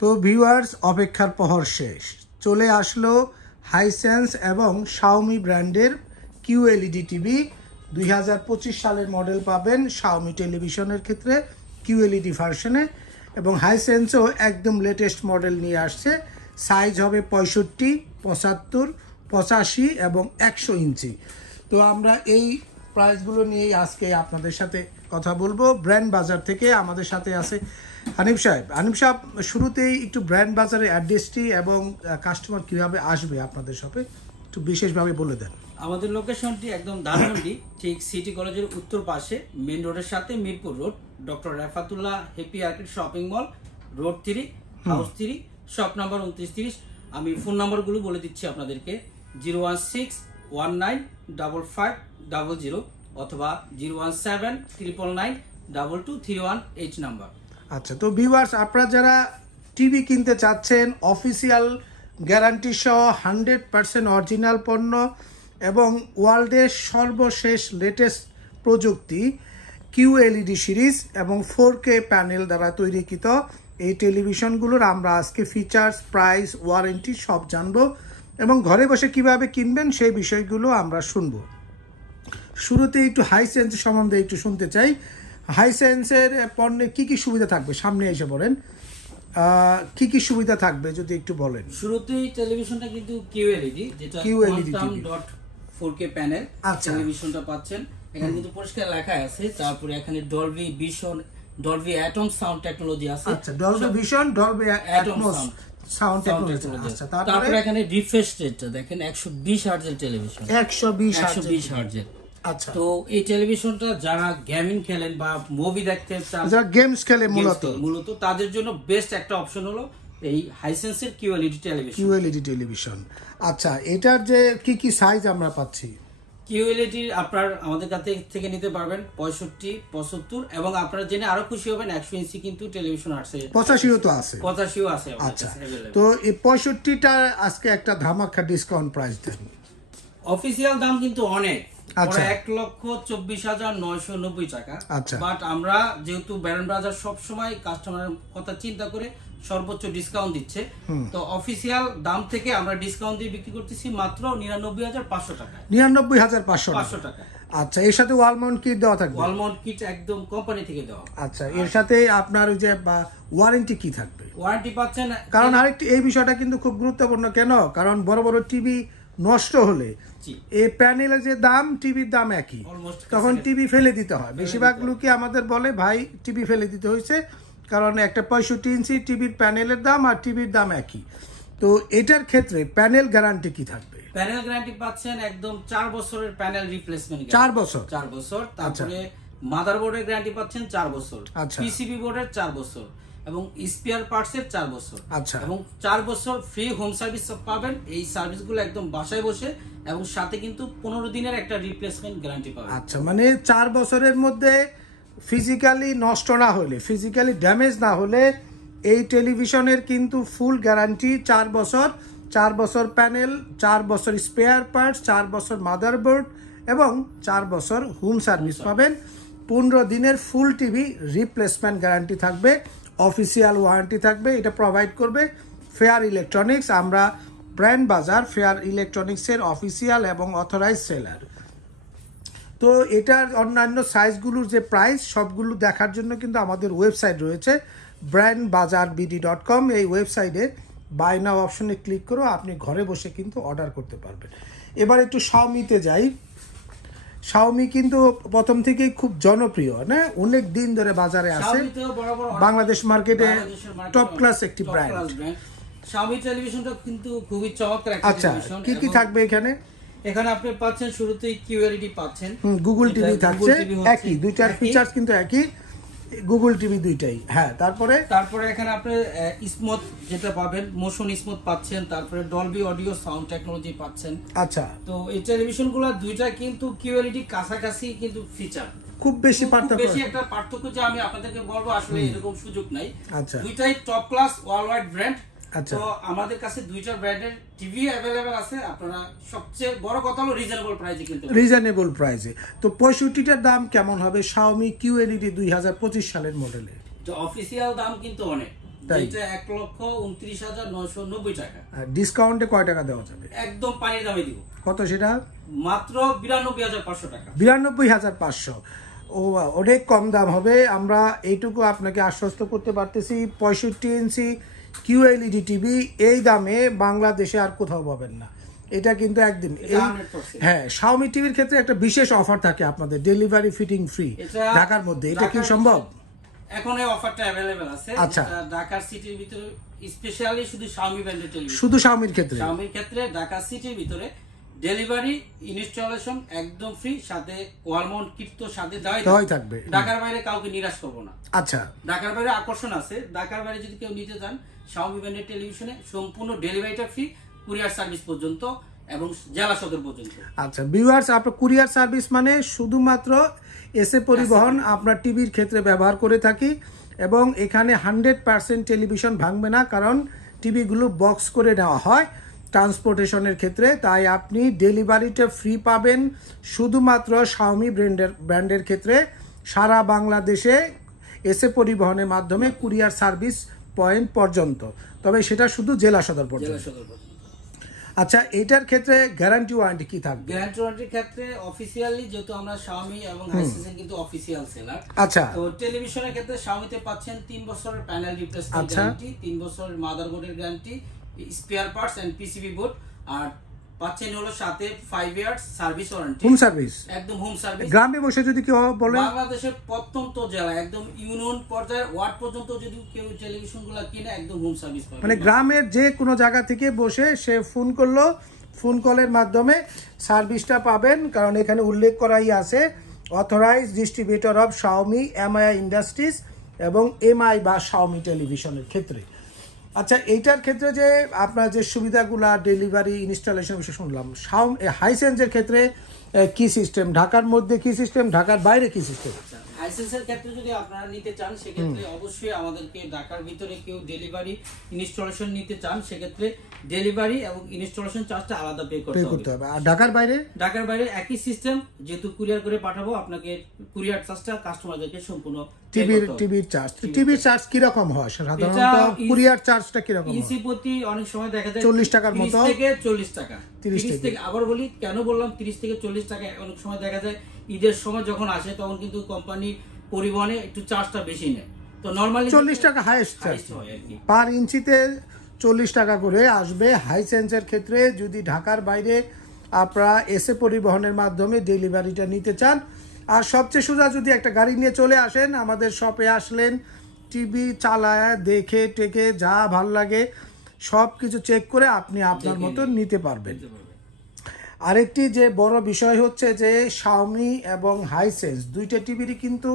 তো ভিউয়ার্স, অপেক্ষার প্রহর শেষ, চলে আসলো হাইসেন্স এবং শাওমি ব্র্যান্ডের QLED টিভি। 2025 সালের মডেল পাবেন শাওমি টেলিভিশনের ক্ষেত্রে QLED ভার্সনে, এবং হাইসেন্সও একদম লেটেস্ট মডেল নিয়ে আসছে। সাইজ হবে 65, 75, 85 এবং 100 ইঞ্চি। তো আমরা এই প্রাইসগুলো নিয়েই আজকে আপনাদের সাথে কথা বলবো। ব্র্যান্ড বাজার থেকে আমাদের সাথে আছে হানিফ সাহেব। হানিফ সাহেব, শুরুতেই একটু ব্র্যান্ড বাজারের অ্যাড্রেসটি এবং কাস্টমার কিভাবে আসবে আপনাদের শপে একটু বিশেষভাবে বলে দেন। আমাদের লোকেশনটি একদম ধানমন্ডি, ঠিক সিটি কলেজের উত্তর পাশে, মেন রোডের সাথে Mirpur road, doctor Rafatullah happy arcade shopping mall, road 3, house 3, shop number 2930। আমি ফোন নাম্বারগুলো বলে দিচ্ছি আপনাদেরকে, 016195500 অথবা 017999231 এইচ নাম্বার। আচ্ছা, তো ভিউয়ার্স, আপনারা যারা টিভি কিনতে চাচ্ছেন অফিসিয়াল গ্যারান্টি সহ 100% অরিজিনাল পণ্য এবং ওয়ার্ল্ডের সর্বশেষ লেটেস্ট প্রযুক্তি QLED সিরিজ এবং 4K প্যানেল দ্বারা তৈরিকৃত এই টেলিভিশনগুলোর আমরা আজকে ফিচার্স, প্রাইস, ওয়ারেন্টি সব জানবো এবং ঘরে বসে কিভাবে কিনবেন সেই বিষয়গুলো আমরা শুনবো। শুরুতে একটু হাইসেন্স সম্বন্ধে একটু শুনতে চাই। হাইসেন্সের পণ্যে কি কি সুবিধা থাকবে, সামনে এসে বলেন কি কি সুবিধা থাকবে যদি একটু বলেন। শুরুতেই টেলিভিশনটা কিন্তু QLED, যেটা .4K প্যানেল টেলিভিশনটা পাচ্ছেন। এখানে কিন্তু পরিষ্কার লেখা আছে, তারপরে এখানে Dolby vision, Dolby atom sound technology আছে। আচ্ছা, Dolby vision, Dolby atom sound technology আছে। তারপরে এখানে রিফ্রেশ রেটটা দেখেন 120 হার্টজের টেলিভিশন, 120 হার্টজের। আচ্ছা, তো এই টেলিভিশনটা যারা গেমিং খেলেন বা মুভি দেখতে চান, যারা গেমস খেলে মূলত তাদের জন্য বেস্ট একটা অপশন হলো এই হাইসেন্সের QLED টেলিভিশন। আচ্ছা, এটার যে কি কি সাইজ আমরা পাচ্ছি? QLED আপনার আমাদের কাছ থেকে নিতে পারবেন 65, 75 এবং আপনারা জেনে আরো খুশি হবেন 100 ইঞ্চি কিন্তু টেলিভিশন আছে, 85ও তো আছে। 85ও আছে। আচ্ছা, তো এই 65টা আজকে একটা ধামাকা ডিসকাউন্ট প্রাইস দেন। অফিসিয়াল দাম কিন্তু অনেক, 1,24,990 টাকা। বাট আমরা যেহেতু ব্র্যান্ড বাজার সবসময় কাস্টমারের কথা চিন্তা করে সর্বোচ্চ ডিসকাউন্ট দিচ্ছে, তো অফিসিয়াল দাম থেকে আমরা ডিসকাউন্ট দিয়ে বিক্রি করতেছি মাত্র 99,500 টাকা। 99,500 টাকা। আচ্ছা, এর সাথে ওয়াল মাউন্ট কিট দেওয়া থাকবে? ওয়াল মাউন্ট কিট একদম কোম্পানি থেকে দেওয়া। আচ্ছা, এর সাথে আপনার ওই যে ওয়ারেন্টি কি থাকবে? ওয়ারেন্টি পাচ্ছেন। কারণ আরেকটি এই বিষয়টা কিন্তু খুব গুরুত্বপূর্ণ। কেন? কারণ বড় বড় টিভি নষ্ট হলে এই প্যানেলের যে দাম, টিভির দাম একই, তখন টিভি ফেলে দিতে হয়। বেশিরভাগ লোকই আমাদের বলে ভাই টিভি ফেলে দিতে হয়েছে, কারণ একটা 65 ইঞ্চি টিভির প্যানেলের দাম আর টিভির দাম একই। তো এটার ক্ষেত্রে প্যানেল গ্যারান্টি কি থাকবে? প্যানেল গ্যারান্টি পাচ্ছেন একদম 4 বছরের প্যানেল রিপ্লেসমেন্ট। 4 বছর। তারপরে মাদারবোর্ডের গ্যারান্টি পাচ্ছেন 4 বছর, পিসিবি বোর্ডের 4 বছর এবং স্পেয়ার পার্টসের 4 বছর। আচ্ছা, এবং 4 বছর ফ্রি হোম সার্ভিস পাবেন। এই সার্ভিসগুলো একদম বাসায় বসে এবং সাথে কিন্তু 15 দিনের একটা রিপ্লেসমেন্ট গ্যারান্টি পাবেন। আচ্ছা, মানে 4 বছরের মধ্যে ফিজিক্যালি নষ্ট না হলে, ফিজিক্যালি ড্যামেজ না হলে এই টেলিভিশনের কিন্তু ফুল গ্যারান্টি 4 বছর। 4 বছর প্যানেল, 4 বছর স্পেয়ার পার্টস, 4 বছর মাদারবোর্ড এবং 4 বছর হোম সার্ভিস পাবেন। 15 দিনের ফুল টিভি রিপ্লেসমেন্ট গ্যারান্টি থাকবে, অফিসিয়াল ওয়ারেন্টি থাকবে। এটা প্রোভাইড করবে ফেয়ার ইলেকট্রনিক্স। আমরা ব্র্যান্ড বাজার ফেয়ার ইলেকট্রনিক্সের অফিসিয়াল এবং অথরাইজ সেলার। তো এটার অন্যান্য সাইজগুলোর যে প্রাইস সবগুলো দেখার জন্য কিন্তু আমাদের ওয়েবসাইট রয়েছে brandbazarbd.com। এই ওয়েবসাইটে বাই নাও অপশনে ক্লিক করে আপনি ঘরে বসে কিন্তু অর্ডার করতে পারবেন। এবার একটু শাওমিতে যাই। শাওমি কিন্তু প্রথম থেকেই খুব জনপ্রিয়, না? অনেক দিন ধরে বাজারে আছে, বাংলাদেশ মার্কেটে টপ ক্লাস একটি ব্র্যান্ড। শাওমি টেলিভিশনটা কিন্তু খুবই চমৎকার একটা টেলিভিশন। কি কি থাকবে এখানে? এখানে আপনি পাচ্ছেন শুরুতেই QLED পাচ্ছেন, গুগল টিভি থাকছে, একই দুইটার ফিচার্স কিন্তু একই, গুগল টিভি দুইটাই। হ্যাঁ, তারপরে এখানে আপনি স্মুথ যেটা পাবেন, মোশন স্মুথ পাচ্ছেন, তারপরে ডলবি অডিও সাউন্ড টেকনোলজি পাচ্ছেন। আচ্ছা, তো এই টেলিভিশনগুলো দুইটা কিন্তু QLED কাছাকাছি, কিন্তু ফিচার খুব বেশি একটা পার্থক্য যে আমি আপনাদেরকে বলবো আসলে এরকম সুযোগ নাই। আচ্ছা, দুইটাই top class world wide brand. তো আমাদের কাছে দুইটা ব্র্যান্ডের টিভি अवेलेबल আছে। আপনারা সবচেয়ে বড় কথা হলো রিজনেবল প্রাইসে কিনতে পারবেন। রিজনেবল প্রাইসে। তো 65টার দাম কেমন হবে শাওমি QLED 2025 সালের মডেলে? তো অফিশিয়াল দাম কিন্তু অনেক, তাই? এটা 1,29,990 টাকা। ডিসকাউন্টে কয় টাকা দেওয়া যাবে? একদম পানির দামে দিব। কত সেটা? মাত্র 92,500 টাকা। 92,500। ও অনেক কম দাম হবে। আমরা এইটুকু আপনাকে আশ্বস্ত করতে পারতেছি, 65 ইঞ্চি QLED টিভি এই দামে বাংলাদেশে আর কোথাও পাবেন না। এটা কিন্তু একদিন এটা 100%। হ্যাঁ, শাওমি টিভির ক্ষেত্রে একটা বিশেষ অফার থাকে আপনাদের, ডেলিভারি ফিটিং ফ্রি ঢাকার মধ্যে। এটা কি সম্ভব? এখন এই অফারটা अवेलेबल আছে। আচ্ছা, ঢাকা সিটির ভিতরে স্পেশালি শুধু শাওমি ব্র্যান্ডের টেলিভিশন, শুধু শাওমির ক্ষেত্রে, শাওমির ক্ষেত্রে ঢাকা সিটির ভিতরে ডেলিভারি ইনস্টলেশন একদম ফ্রি, সাথে ওয়াল মাউন্ট কিট তো সাথে দেওয়াই থাকবে। ঢাকার বাইরে কাউকে নিরাশ করব না। আচ্ছা, ঢাকার বাইরে আকর্ষণ আছে। ঢাকার বাইরে যদি কেউ নিতে চান শাওমি ব্র্যান্ডের টেলিভিশনে সম্পূর্ণ ডেলিভারিটা ফ্রি, কুরিয়ার সার্ভিস পর্যন্ত এবং জেলা সদর পর্যন্ত। আচ্ছা ভিউয়ার্স, আপনার কুরিয়ার সার্ভিস মানে শুধুমাত্র এসএ পরিবহন আপনার টিভির ক্ষেত্রে ব্যবহার করে থাকি, এবং এখানে 100% টেলিভিশন ভাঙবে না, কারণ টিভিগুলো বক্স করে নেওয়া হয় ট্রান্সপোর্টেশনের ক্ষেত্রে। তাই আপনি ডেলিভারিটা ফ্রি পাবেন শুধুমাত্র শাওমি ব্র্যান্ডের ক্ষেত্রে সারা বাংলাদেশে এসএ পরিবহনের মাধ্যমে কুরিয়ার সার্ভিস পয়েন্ট পর্যন্ত, তবে সেটা শুধু জেলা সদর পর্যন্ত। আচ্ছা, এটার ক্ষেত্রে গ্যারান্টি ওয়ারেন্টি কি থাকবে? গ্যারান্টি ওয়ারেন্টির ক্ষেত্রে অফিশিয়ালি যেহেতু আমরা শাওমি এবং হাইসেন্স কিন্তু অফিশিয়াল সেলার। আচ্ছা, তো টেলিভিশনের ক্ষেত্রে শাওমিতে পাচ্ছেন 3 বছরের প্যানেল রিপ্লেসমেন্ট গ্যারান্টি, 3 বছরের মাদারবোর্ডের guarantee, spare parts and PCB board, আর পাচ্ছেন হলো সাথে 5 years service warranty, home service. একদম হোম সার্ভিস। গ্রামে বসে যদি কেউ বলে, বাংলাদেশের প্রত্যন্ত জেলা একদম ইউনিয়ন পর্যায়ে ওয়ার্ড পর্যন্ত যদি কেউ টেলিভিশনগুলো কিনে একদম হোম সার্ভিস পাবে। মানে গ্রামের যে কোনো জায়গা থেকে বসে সে ফোন করলো, ফোন কলের মাধ্যমে সার্ভিসটা পাবেন, কারণ এখানে উল্লেখ করাই আছে authorised distributor of Xiaomi MI industries এবং এমআই বা শাওমি টেলিভিশনের ক্ষেত্রে। আচ্ছা, এইটার ক্ষেত্রে যে আপনার যে সুবিধাগুলা ডেলিভারি ইনস্টলেশন বিষয়ে শুনলাম, হাইসেন্সের ক্ষেত্রে কি সিস্টেম, ঢাকার মধ্যে কি সিস্টেম, ঢাকার বাইরে কি সিস্টেম? হাইসেন্সের ক্ষেত্রে যদি আপনারা নিতে চান সেক্ষেত্রে অবশ্যই আমাদেরকে ঢাকার ভিতরে কেউ ডেলিভারি ইনস্টলেশন নিতে চান সেক্ষেত্রে ডেলিভারি এবং ইনস্টলেশন চার্জটা আলাদা পে করতে হবে। আর ঢাকার বাইরে? ঢাকার বাইরে একই সিস্টেম, যেহেতু কুরিয়ার করে পাঠাবো আপনাকে কুরিয়ার চার্জটা কাস্টমারদেরকে সম্পূর্ণ টিভির চার্জ কি রকম হয় সাধারণত? কুরিয়ার চার্জটা কি রকম হয়? ইসি প্রতি অনেক সময় দেখা যায় 40 টাকার মতো, 30 থেকে 40 টাকা। 30 থেকে, আবার বলি কেন বললাম 30 থেকে 40 টাকা, অনেক সময় দেখা যায় ঈদের সময় যখন আসে তখন কিন্তু কোম্পানি পরিবহনে একটু চার্জটা বেশি নেয়। তো নরমালি 40 টাকা হাইয়েস্ট চার্জ হয় আর কি, পার ইঞ্চিতে 40 টাকা করে আসবে। হাইসেন্সের ক্ষেত্রে যদি ঢাকার বাইরে আপনারা এসএ পরিবহনের মাধ্যমে ডেলিভারিটা নিতে চান, আর সবচেয়ে সোজা যদি একটা গাড়ি নিয়ে চলে আসেন, আমাদের শপে আসলেন, টিভি চালায় দেখে টেকে যা ভালো লাগে সব কিছু চেক করে আপনি আপনার মতো নিতে পারবেন। আরেকটি যে বড় বিষয় হচ্ছে যে শাওমি এবং হাইসেন্স দুইটা টিভিরই কিন্তু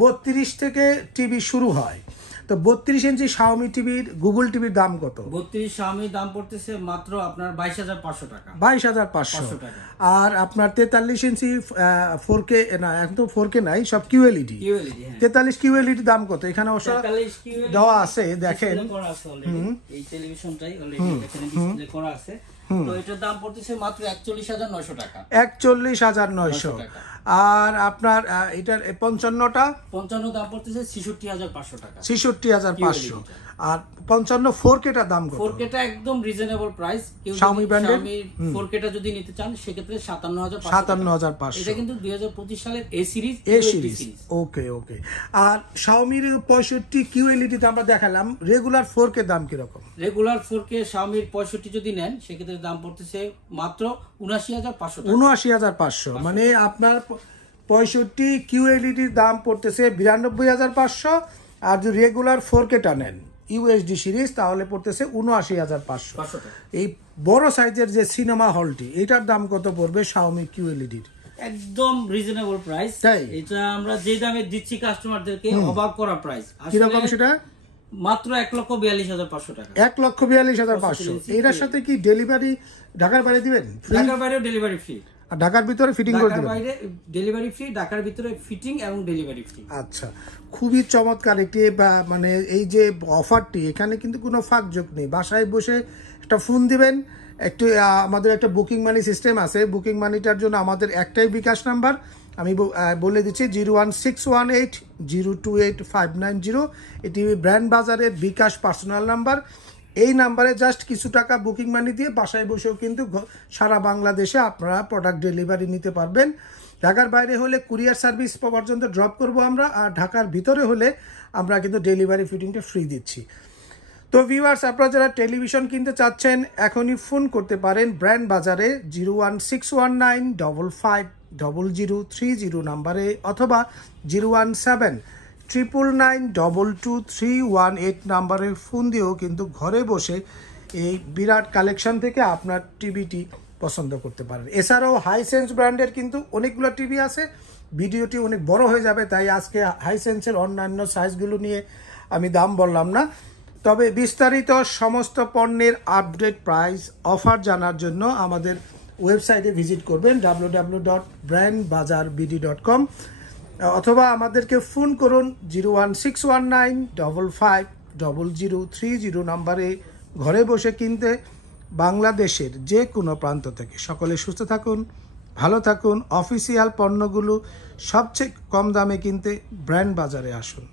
32 থেকে টিভি শুরু হয়। তো 32 ইঞ্চি শাওমি টিভির, গুগল টিভির দাম কত? 32 শাওমির দাম পড়তেছে মাত্র আপনার 22,500 টাকা। 22,500 টাকা। আর আপনার 43 ইঞ্চি 4K না, এখন তো 4K নাই, সব QLED। 43 QLED দাম কত? এখানে অবশ্য দেওয়া আছে, দেখেন এই টেলিভিশনটাই অলরেডি এখানে ডিসপ্লে করা আছে। তো এটার দাম পড়তেছে মাত্র 41,900 টাকা। 41,900। আর আপনার এটার 55টা 55 দাম পড়তেছে 66,500 টাকা। 66,500। আর 55 4Kটার দাম কত? 4Kটা একদম রিজনেবল প্রাইস। কেউ শাওমি ব্র্যান্ডের 4Kটা যদি নিতে চান সেক্ষেত্রে 57,500। এটা কিন্তু 2025 সালের এ সিরিজ। ওকে। আর শাওমির 65 QLED তে আমরা দেখালাম, রেগুলার 4K দাম কি রকম? রেগুলার 4K শাওমির 65 যদি নেন সেক্ষেত্রে দাম পড়তেছে মাত্র 79,500 টাকা। 79,500, মানে আপনার 65 QLED দাম পড়তেছে 92,500। আর যদি রেগুলার 4Kটা নেন UHD সিরিজ তাহলে পড়তেছে 79,500। এই বড় সাইজের যে সিনেমা হলটি, এটার দাম কত পড়বে শাওমি QLED-র? একদম রিজনেবল প্রাইস। এটা আমরা যে দামে দিচ্ছি কাস্টমারদেরকে অবাক করা প্রাইস। কিরকম সেটা? মাত্র 1,42,500 টাকা। 1,42,500। এটার সাথে কি ডেলিভারি ঢাকার বাইরে দিবেন? ঢাকার বাইরেও ডেলিভারি ফ্রি। আর ঢাকার ভিতরে ফিটিং করে দিবেন? ঢাকার বাইরে ডেলিভারি ফ্রি, ঢাকার ভিতরে ফিটিং এবং ডেলিভারি ফ্রি। আচ্ছা, খুবই চমৎকার একটি মানে এই যে অফারটি, এখানে কিন্তু কোনো ফাঁকযোগ নেই। বাসায় বসে একটা ফোন দিবেন, একটু আমাদের একটা বুকিং মানি সিস্টেম আছে। বুকিং মানিটার জন্য আমাদের একটাই বিকাশ নাম্বার, আমি বলে দিচ্ছি 01618028590, এটি ব্র্যান্ড বাজারের বিকাশ পার্সোনাল নাম্বার। এই নাম্বারে জাস্ট কিছু টাকা বুকিং মানি দিয়ে বাসায় বসেও কিন্তু সারা বাংলাদেশে আপনারা প্রোডাক্ট ডেলিভারি নিতে পারবেন। ঢাকার বাইরে হলে কুরিয়ার সার্ভিস পর্যন্ত ড্রপ করব আমরা, আর ঢাকার ভিতরে হলে আমরা কিন্তু ডেলিভারি ফিটিংটা ফ্রি দিচ্ছি। তো ভিউয়ার্স, আপনারা যারা টেলিভিশন কিনতে চাচ্ছেন এখনই ফোন করতে পারেন ব্র্যান্ড বাজারে 01619550030 নাম্বারে, অথবা 01799922318 নাম্বারে ফোন দিয়েও কিন্তু ঘরে বসে এই বিরাট কালেকশন থেকে আপনার টিভিটি পছন্দ করতে পারেন। এছাড়াও হাইসেন্স ব্র্যান্ডের কিন্তু অনেকগুলো টিভি আছে, ভিডিওটি অনেক বড় হয়ে যাবে, তাই আজকে হাইসেন্সের অন্যান্য সাইজগুলো নিয়ে আমি দাম বললাম না। তবে বিস্তারিত সমস্ত পণ্যের আপডেট, প্রাইস, অফার জানার জন্য আমাদের ওয়েবসাইটে ভিজিট করবেন www.brandbazarbd.com, অথবা আমাদেরকে ফোন করুন 01619550030 নাম্বারে। ঘরে বসে কিনতে বাংলাদেশের যে কোনো প্রান্ত থেকে। সকলে সুস্থ থাকুন, ভালো থাকুন। অফিসিয়াল পণ্যগুলো সবচেয়ে কম দামে কিনতে ব্র্যান্ড বাজারে আসুন।